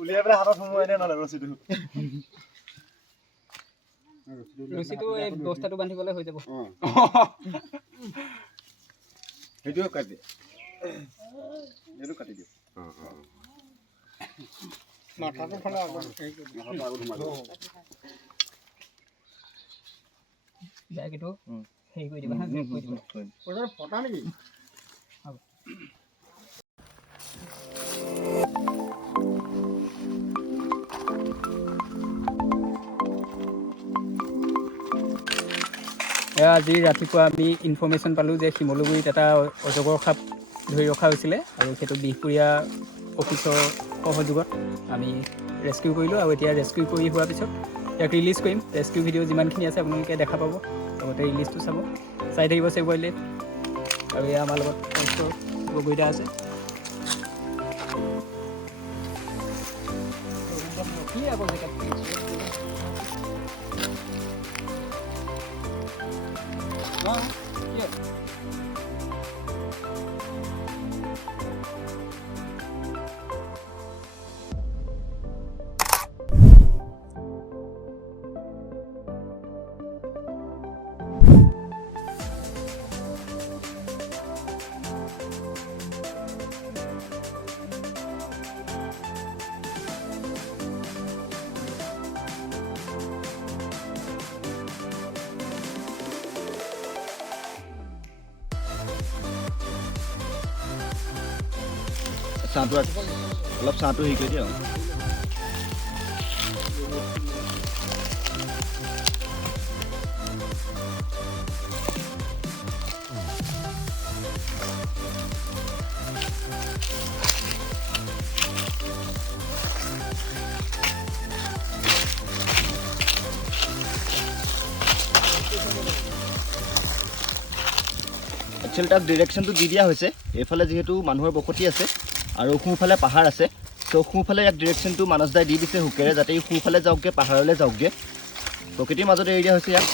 উলিয়াই পেলাই হাতত সোমোৱাই দে নহ'লে ৰছীটো এই বস্তাটো বান্ধিবলৈ হৈ যাব সেইটোও কাটি এইটো কাটি দিওঁ মাথাটো ফালে আগত বেগটো হেৰি কৰি দিবা ফটা নেকি আজি ৰাতিপুৱা আমি ইনফৰ্মেশ্যন পালোঁ যে শিমলুগুৰিত এটা অজগৰ সাপ ধৰি ৰখা হৈছিলে আৰু সেইটো বিহপুৰীয়া অফিচৰ সহযোগত আমি ৰেস্কিউ কৰিলোঁ আৰু এতিয়া ৰেস্কিউ কৰি হোৱাৰ পিছত ইয়াক ৰিলিজ কৰিম ৰেস্কিউ ভিডিঅ' যিমানখিনি আছে আপোনালোকে দেখা পাব লগতে ৰিলিজটো চাব চাই থাকিব ছেভ ৱাইল্ড লাইফ আৰু এয়া আমাৰ লগত গগৈদা আছে কি আকৌ জেগাত চাহটো অলপ চাহটো হেৰি কৰি দিয়ক একচুৱেলি তাক ডিৰেকশ্যনটো দি দিয়া হৈছে এইফালে যিহেতু মানুহৰ বসতি আছে আৰু সোঁফালে পাহাৰ আছে তো সোঁফালে ইয়াক ডিৰেকশ্যনটো মানস দাই দি দিছে হুকেৰে যাতে ই সোঁফালে যাওকগৈ পাহাৰলৈ যাওকগৈ প্ৰকৃতিৰ মাজতে এৰি দিয়া হৈছে ইয়াক